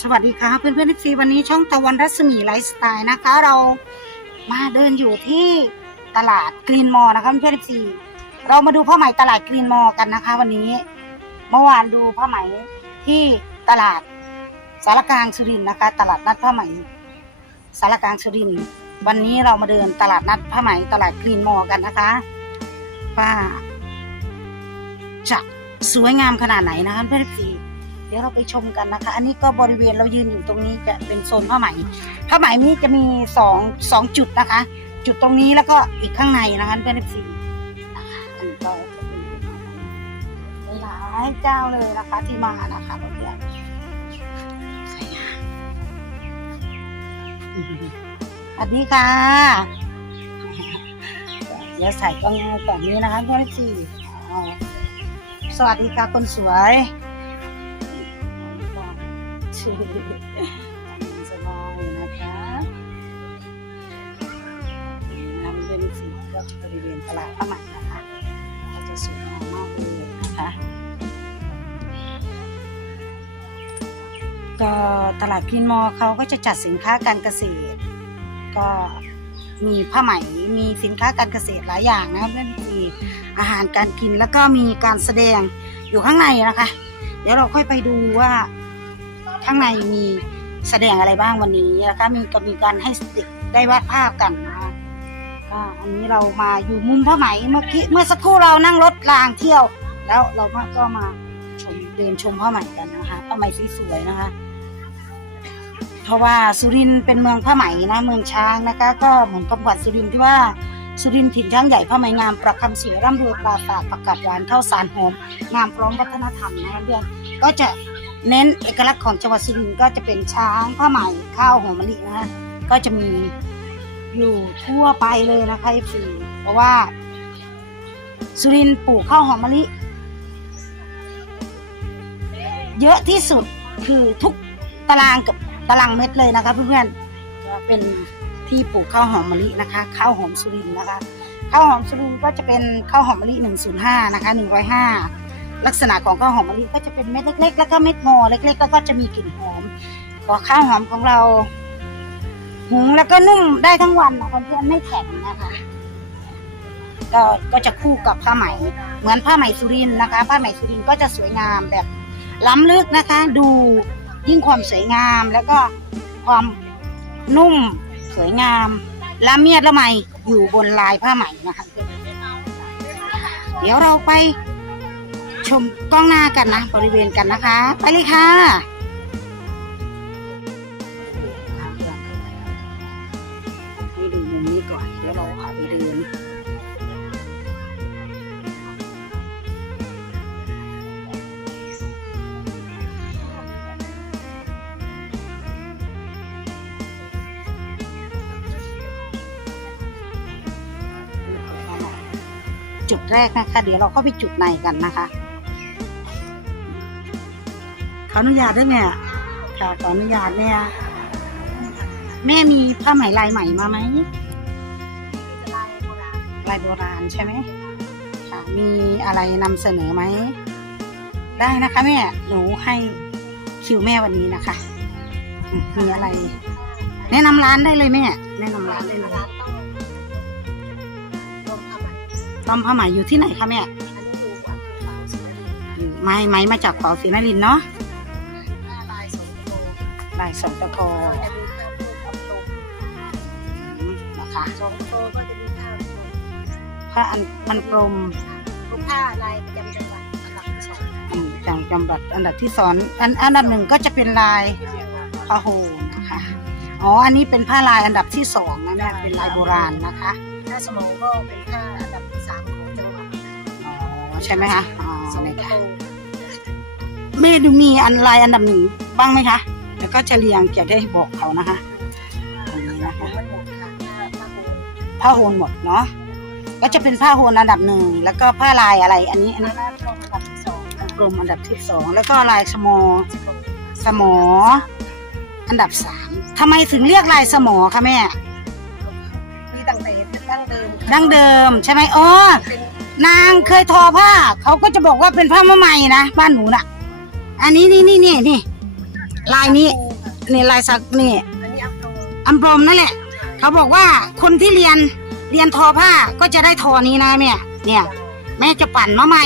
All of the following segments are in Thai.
สวัสดีค่ะเพื่อนเพื่อนๆทีวันนี้ช่องตะวันรัศมีไลฟ์สไตล์นะคะ เรามาเดินอยู่ที่ตลาดกรีนมอลนะคะเพื่อนทีเรามาดูผ้าไหมตลาดกรีนมอลกันนะคะ วันนี้เมื่อวานดูผ้าไหมที่ตลาดสารกลางสุรินนะคะ ตลาดนัดผ้าไหมสารกลางสุรินวันนี้เรามาเดินตลาดนัดผ้าไหมตลาดกรีนมอลกันนะคะว่าจะ สวยงามขนาดไหนนะคะเพื่อนๆทีเดี๋ยวเราไปชมกันนะคะ อันนี้ก็บริเวณเรายืนอยู่ตรงนี้จะเป็นโซนผ้าไหม ผ้าไหมนี้จะมีสองสองจุดนะคะ จุดตรงนี้แล้วก็อีกข้างในนะคะเพื่อนสีนะคะอันนี้ก็จะเป็นหลายเจ้าเลยนะคะที่มานะคะเพื่อนสวยงามสวัสดีค่ะ เดี๋ยวใส่กล้องแบบนี้นะคะเพื่อนสี สวัสดีค่ะคนสวย สบายนะคะน้ำเย็นสีก็บริเวณตลาดผ้าไหมนะคะก็จะสวยงามมากเลยนะคะ ก็ตลาดพินมอเขาก็จะจัดสินค้าการเกษตร ก็มีผ้าไหม มีสินค้าการเกษตรหลายอย่างนะเพื่ อาหารการกินแล้วก็มีการแสดงอยู่ข้างในนะคะ เดี๋ยวเราค่อยไปดูว่าข้างในมีแสดงอะไรบ้างวันนี้นะคะมีก็มีการให้เด็กได้วาดภาพกันนะคะก็อันนี้เรามาอยู่มุมผ้าไหมเมื่อกี้เมื่อสักครู่เรานั่งรถรางเที่ยว แล้วเราก็มาชมเดินชมผ้าไหมกันนะคะผ้าไหมสวยๆนะคะ เพราะว่าสุรินทร์เป็นเมืองผ้าไหมนะเมืองช้างนะคะ ก็เหมือนกับจังหวัดสุรินทร์ที่ว่า สุรินทร์ถิ่นช้างใหญ่ผ้าไหมงามประคำสวยร่ำรวยปราสาทประกาศหวานเท่าสารหอมงามพร้อมวัฒนธรรมนะเพื่อนก็จะเน้นเอกลักษณ์ของจังหวัดสุรินทร์ก็จะเป็นช้างผ้าไหมข้าวหอมมะลินะคะก็จะมีอยู่ทั่วไปเลยนะคะฟีเพราะว่า สุรินทร์ปลูกข้าวหอมมะลิ เยอะที่สุดคือทุกตารางกับตารางเม็ดเลยนะคะเพื่อนๆเป็น ที่ปลูกข้าวหอมมะลินะคะข้าวหอมสุรินนะคะข้าวหอมสุรินก็จะเป็นข้าวหอมมะลิ105นะคะ105 ลักษณะของข้าวหอมมะลิก็จะเป็นเม็ดเล็ก ๆ แล้วก็เม็ดงอเล็ก ๆ แล้วก็จะมีกลิ่นหอมกว่าข้าวหอมของเราหุงแล้วก็นุ่มได้ทั้งวันนะคะเพื่อนไม่แข็งนะคะก็ก็จะคู่กับผ้าไหม เหมือนผ้าไหมสุรินนะคะ ผ้าไหมสุรินก็จะสวยงามแบบล้ำลึกนะคะ ดูยิ่งความสวยงามแล้วก็ความนุ่ม วยงามละเมียดละไมอยู่บนลายผ้าไหมนะคะ เดี๋ยวเราไปชมกล้องหน้ากันนะ บริเวณกันนะคะ ไปเลยค่ะ จุดแรกนะคะ เดี๋ยวเราเข้าไปจุดในกันนะคะขออนุญาตได้ไหมค่ะขออนุญาตเนี่ยแม่มีผ้าไหมลายใหม่มาไหมลายโบราณใช่ไหมค่ะมีอะไรนำเสนอไหมได้นะคะแม่หนูให้คิวแม่วันนี้นะคะมีอะไร แนะนำร้านได้เลยแม่แนะนำร้านได้เลย ต้อมผ้าไหมอยู่ที่ไหนคะแม่ไม้ไม้มาจากเป่าศรีนรินทร์เนาะลายสองตะกออืมนะคะสองโตก็จะมีข้าผ้าอันมันกลมผ้าลายประจำจังหวัดอันดับที่สองอืมจังจำบัดอันดับที่สอนอันอันดับหนึ่งก็จะเป็นลายผ้าโฮนะคะอ๋ออันนี้เป็นผ้าลายอันดับที่สองนะเนี่เป็นลายโบราณนะคะผ้าสมองก็เป็นผ้า ใช่ไหมคะอ๋อสองเลยโตค่ะแม่ดูมีอันลายอันดับหนึ่งบ้างไหมคะ แล้วก็จะเรียงจะได้บอกเขานะคะอันนี้นะคะมันหมดค่ะผ้าผ้าโบผ้าโฮนหมดเนาะก็จะเป็นผ้าโฮนอันดับหนึ่งแล้วก็ผ้าลายอะไร อันนี้อันผ้านี้ลาดช่องอันดับที่สองกลมอันดับที่สองแล้วก็ลายสมอสมอ อันดับสามทำไมถึงเรียกลายสมอคะแม่มีตั้งแต่เป็นดั้งเดิม ดั้งเดิมใช่ไหมอ๋อเป็น นางเคยทอผ้า เขาก็จะบอกว่าเป็นผ้ามาใหม่นะบ้านหนูน่ะ อันนี้นี่นี่นี่นี่ลายนี้นี่ลายสักนี่อัมพรมนั่นแหละ เขาบอกว่าคนที่เรียนเรียนทอผ้าก็จะได้ทอนี้นะแม่เนี่ย แม่จะปั่นมาใหม่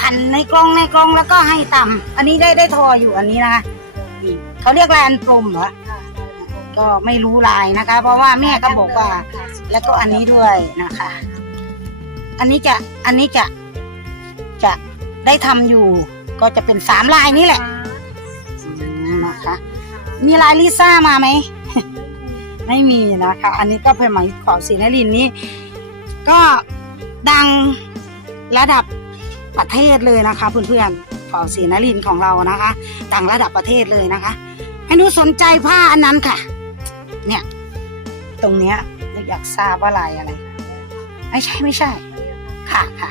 หั่นในกลองในกลองแล้วก็ให้ตำอันนี้ได้ได้ทออยู่อันนี้นะคะเขาเรียกลายอันพรมเหรอก็ไม่รู้ลายนะคะ เพราะว่าแม่ก็บอกว่า แล้วก็อันนี้ด้วยนะคะ อันนี้จะอันนี้จะจะได้ทำอยู่ ก็จะเป็นสามลายนี้แหละอืมนะคะ มีลายลิซ่ามาไหม ไม่มีนะคะ อันนี้ก็เป็นไหมขอศรีนรินทร์นี้ ก็ดังระดับประเทศเลยนะคะ เพื่อนๆขอศรีนรินทร์ของเรานะคะดังระดับประเทศเลยนะคะให้หนูสนใจผ้าอันนั้นค่ะ เนี่ย ตรงเนี้ยอยากทราบว่าลายอะไร ไม่ใช่ไม่ใช่ ค่ะค่ะ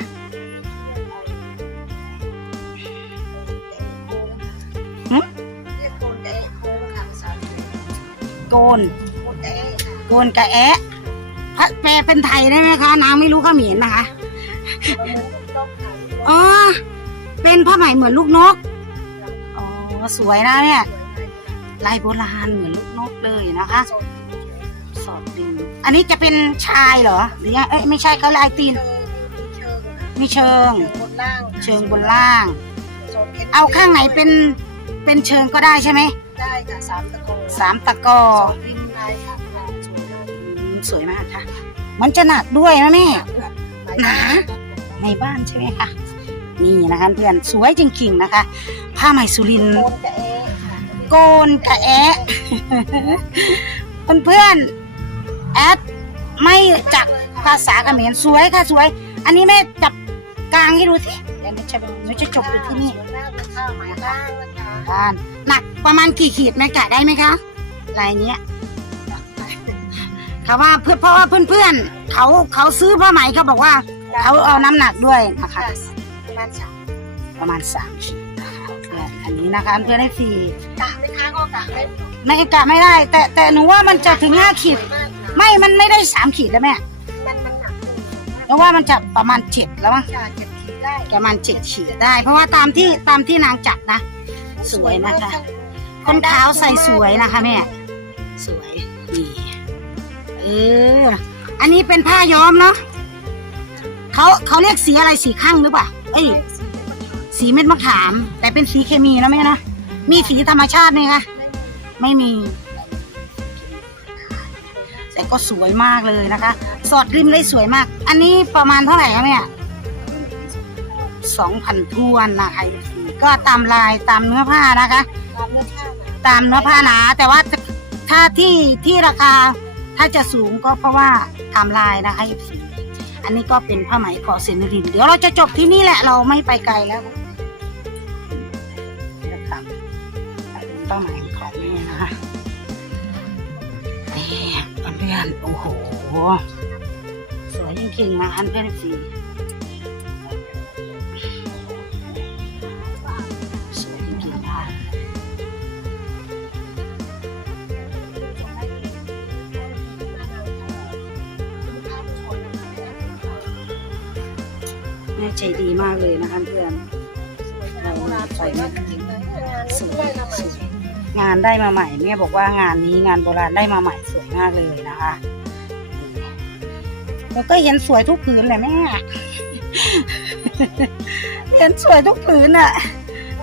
หึเรียกโคนโกนโกนกะแอะพระแปลเป็นไทยได้ไหมคะนาไม่รู้ขมรนะคะประเมินลูกค่ะอ๋อเป็นผ้าไหมเหมือนลูกนกอ๋อสวยนะเนี่ยลายโบราณเหมือนลูกนกเลยนะคะสอดดินอันนี้จะเป็นชายเหรอหรือยังเอ้ยไม่ใช่เขาลายตีน มีเชิงค่ะมีเชิงเชิง บนล่างเชิงบนล่าง โซนข็มเอาข้างไหนเป็นเป็นเชิงก็ได้ใช่ไหมได้ค่ะสามตะโกสามตะกอสองริมลายค่ะสวยมากอืมสวยมากค่ะ มันจะหนักด้วยนะแม่หนา ในบ้านใช่ไหมคะนี่นะคะเพื่อนสวยจริงๆนะคะผ้าไหมสุรินทร์ โคนจะเอะค่ะโกนกะแอะเพื่อนๆแอดไม่จักภาษาเขมรสวยค่ะสวย อันนี้แม่จับ กลางให้ดูสิเดี๋ยวหนูจะหนูจะจบอยู่ที่นี่สวยมากเลยค่ะหมายล่างนะคะบ้านหนักประมาณกี่ขีดแม่กะได้ไหมคะลายเนี้ยเขาว่าเพื่อเพราะว่าเพื่อนๆเขาเขาซื้อผ้าไหมเขาบอกว่าเขาเอาน้ำหนักด้วยนะคะประมาณสามประมาณสามขีดนะคะเพื่อนอันนี้นะคะเพื่อนได้ฟรีกะไหมคะก็กะไม่ไม่กะไม่ได้ แต่แต่หนูว่ามันจะถึงห้าขีด ไม่มันไม่ได้สามขีดแล้วแม่ เพราะว่ามันจะประมาณเจ็ดแล้วมั้งจะเก็บขีดได้ประมาณเจ็ดขีดได้ เพราะว่าตามที่ตามที่นางจับนะ สวยนะคะคนขาวใส่สวยนะคะแม่สวยนี่เอออันนี้เป็นผ้าย้อมเนาะเขาเขาเรียกสีอะไรสีข้างหรือเปล่าเอ้ยสีเม็ดมะขาม แต่เป็นสีเคมีนะแม่นะมีสีธรรมชาติไหมคะไม่มี แต่ก็สวยมากเลยนะคะ สอดริมได้สวยมาก อันนี้ประมาณเท่าไหร่คะเนี่ยสองพันทวนนะคะก็ตามลายตามเนื้อผ้านะคะ ตามเนื้อผ้าตามเนื้อผ้าหนาแต่ว่าถ้าที่ที่ราคาถ้าจะสูงก็เพราะว่าตามลายนะคะอันนี้ก็เป็นผ้าไหมเกาะเซนรินเดี๋ยวเราจะจบที่นี่แหละเราไม่ไปไกลแล้วครับเป้าไหมของแม่นะคะ พื่อนๆ โอ้โห สวยจริงๆนะอันเพื่อนสีสวยจริงๆนะแม่ใจดีมากเลยนะคะเพื่อนโบราณสวยมากจริงๆเลยงานนี้ได้มาใหม่งานได้มาใหม่แม่บอกว่างานนี้งานโบราณได้มาใหม่สว มากเลยนะคะแล้วก็เห็นสวยทุกผืนแหละแม่ เห็นสวยทุกผืนอะ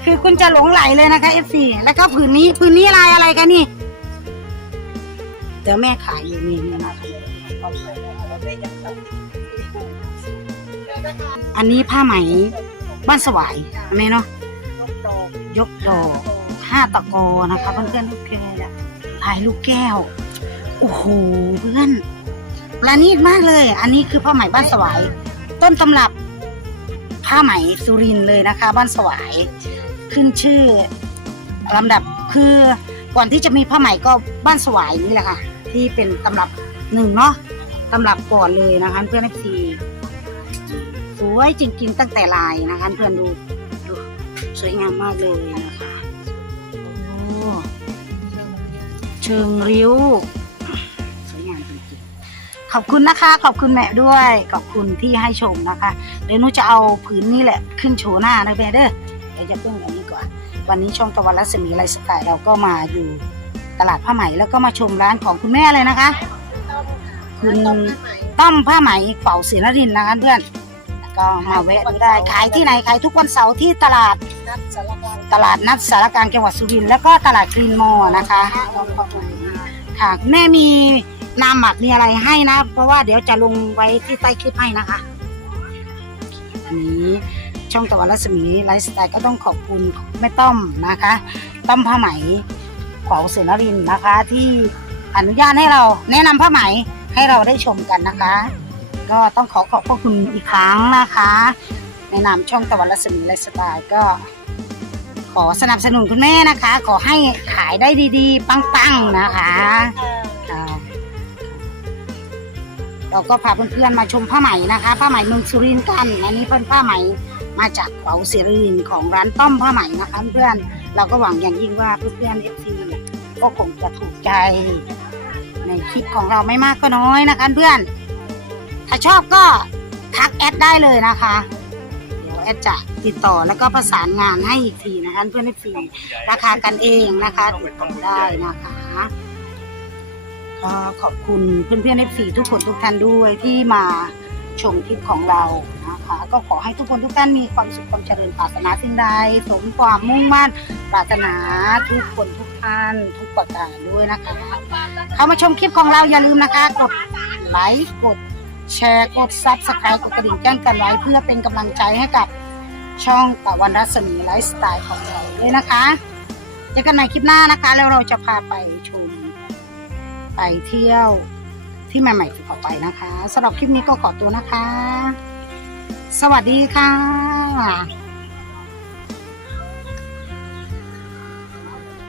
คือคุณจะหลงไหลเลยนะคะเอฟซีแล้วก็ผืนนี้ผืนนี้ลายอะไรกันนี่ เดี๋ยวแม่ขายอยู่นี่นี่นะอันนี้ผ้าไหมบ้านสวายแม่เนาะยกดอกห้าตะกอนะคะเพื่อนๆลูกแก้วลายลูกแก้ว โอ้โหเพื่อนประณีตมากเลย อันนี้คือผ้าไหมบ้านสวาย ต้นตำรับผ้าไหมสุรินเลยนะคะ บ้านสวาย ขึ้นชื่อลำดับคือก่อนที่จะมีผ้าไหมก็บ้านสวายนี่แหละค่ะ ที่เป็นตำรับหนึ่งเนาะตำรับก่อนเลยนะคะ เพื่อนทีสวยจริงๆตั้งแต่ลายนะคะ เพื่อนดูดู สวยงามมากเลยนะคะโอ้เชิงริ้ว ขอบคุณนะคะ ขอบคุณแม่ด้วย ขอบคุณที่ให้ชมนะคะ เดี๋ยวหนูจะเอาผืนนี้แหละขึ้นโชว์หน้านะแม่เด้อเดี๋ยวจะเพิ่งอันนี้ก่อน วันนี้ช่องตะวันรัศมีไลฟ์สไตล์เราก็มาอยู่ตลาดผ้าไหมแล้วก็มาชมร้านของคุณแม่เลยนะคะ คุณต้อมผ้าไหมเป่าศิลรินนะคะเพื่อนก็มาแวะดูได้ขายที่ไหนขายทุกวันเสาร์ที่ตลาดตลาดนัดสารกลางจังหวัดสุรินทร์แล้วก็ตลาดกรีนมอนะคะค่ะแม่มี นามหมักมีอะไรให้นะ เพราะว่าเดี๋ยวจะลงไว้ที่ใต้คลิปให้นะคะอันนี้ช่องตะวันรัศมีไลฟ์สไตล์ก็ต้องขอบคุณแม่ต้อมนะคะ ต้อมผ้าไหมขวาวเสนรินทร์นะคะ ที่อนุญาตให้เราแนะนำผ้าไหมให้เราได้ชมกันนะคะ ก็ต้องขอขอบพระคุณอีกครั้งนะคะในนามช่องตะวันรัศมีไลฟ์สไตล์ก็ ขอสนับสนุนคุณแม่นะคะ ขอให้ขายได้ดีๆ ปังๆนะคะอ่า เราก็พาเพื่อนๆมาชมผ้าไหมนะคะ ผ้าไหมเมืองสุรินทร์กันอันนี้เป็นผ้าไหมมาจากเป๋าศิรินของร้านต้อมผ้าไหมนะคะเพื่อนเราก็หวังอย่างยิ่งว่าเพื่อนๆเอฟซีก็คงจะถูกใจ ในคลิปของเราไม่มากก็น้อยนะคะเพื่อน ถ้าชอบก็ทักแอดได้เลยนะคะ เดี๋ยวแอดจะติดต่อแล้วก็ประสานงานให้อีกทีนะคะเพื่อนฟรีราคากันเองนะคะติดต่อได้นะคะ ก็ขอบคุณเพื่อนเพื่อนฟรีทุกคนทุกท่านด้วยที่มาชมคลิปของเรานะคะ ก็ขอให้ทุกคนทุกท่านมีความสุขความเจริญปรารถนาสิ่งใดสมความมุ่งมั่นปรารถนาทุกคนทุกท่านทุกประการด้วยนะคะ เข้ามาชมคลิปของเราอย่าลืมนะคะ กดไลค์กดแชร์กดซับสไครต์กดกระดิ่งแจ้งกันไว้เพื่อเป็นกำลังใจให้กับช่องตะวันรัศมีไลฟ์สไตล์ของเราด้วยนะคะ เจอกันใหม่คลิปหน้านะคะ แล้วเราจะพาไปชม ไปเที่ยวที่ใหม่ๆต่อไปนะคะสำหรับคลิปนี้ก็ขอตัวนะคะ สวัสดีค่ะ